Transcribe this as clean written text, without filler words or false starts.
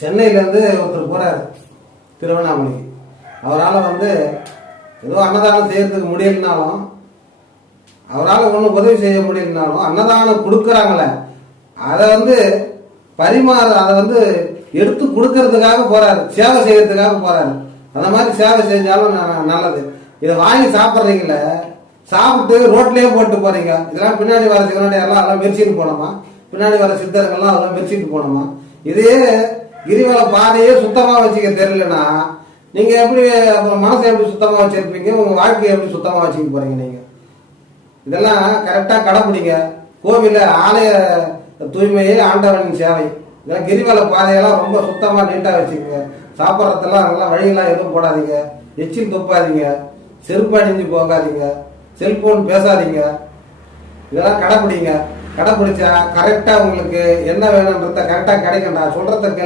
சென்னையிலேருந்து ஒருத்தர் போகிறார் திருவண்ணாமலைக்கு. அவரால் ஏதோ அன்னதானம் செய்யறதுக்கு முடியலனாலும், அவரால் ஒன்றும் உதவி செய்ய முடியலனாலும், அன்னதானம் கொடுக்குறாங்களே அதை அதை எடுத்து கொடுக்கறதுக்காக போறாரு, சேவை செய்யறதுக்காக போறாரு. அந்த மாதிரி சேவை செஞ்சாலும் நல்லது. இதை வாங்கி சாப்பிட்றீங்கள, சாப்பிட்டு ரோட்லயே போட்டு போறீங்க. இதெல்லாம் பின்னாடி வர சிவனாடி எல்லாம் மெரிச்சிட்டு போனோமா, பின்னாடி வர சித்தர்கள்லாம் அதெல்லாம் மெரிச்சிட்டு போனோமா? இதே கிரிவல பாதையே சுத்தமா வச்சுக்க தெரியலன்னா நீங்க எப்படி அப்புறம் மனசை எப்படி சுத்தமா வச்சிருப்பீங்க? உங்க வாழ்க்கையை எப்படி சுத்தமா வச்சுக்க போறீங்க? நீங்க இதெல்லாம் கரெக்டா கடைப்பிடிங்க. கோவில ஆலய தூய்மையே ஆண்டவனின் சேவை. இதெல்லாம் கிரிவல பாதையெல்லாம் ரொம்ப சுத்தமா நீட்டா வச்சுக்கோங்க. சாப்பிட்றதெல்லாம் அதெல்லாம் வழியெல்லாம் எதுவும் போடாதீங்க, எச்சில் துப்பாதீங்க, செருப்பு அணிஞ்சு போகாதீங்க, செல்போன் பேசாதீங்க. இதெல்லாம் கடைப்பிடிங்க. கடைப்பிடிச்சா கரெக்டா உங்களுக்கு என்ன வேணும்ன்றத கரெக்டா கிடைக்கும்டா. சொல்றத